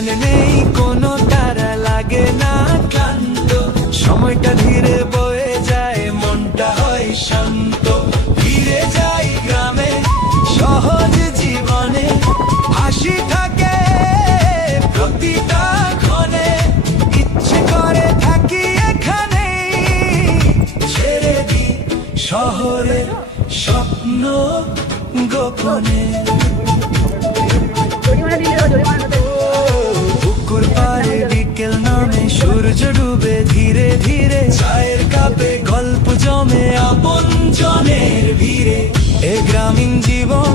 গান নেই কোনো তারা, লাগে না ক্লান্ত, সময়টা ধীরে বয়ে যায়, মনটা হয় শান্ত। ফিরে যাই গ্রামে, সহজ জীবনে, হাসি থাকে প্রতিটা ক্ষণে, ইচ্ছে করে থাকি এখানেই, ছেড়ে দি শহরের স্বপ্ন গোপনে। পুকুর পাড়ে বিকেল নামে, সূর্য ডুবে ধীরে ধীরে, চায়ের কাপে গল্প জমে আপন জনের ভিড়ে। এ গ্রামীণ জীবন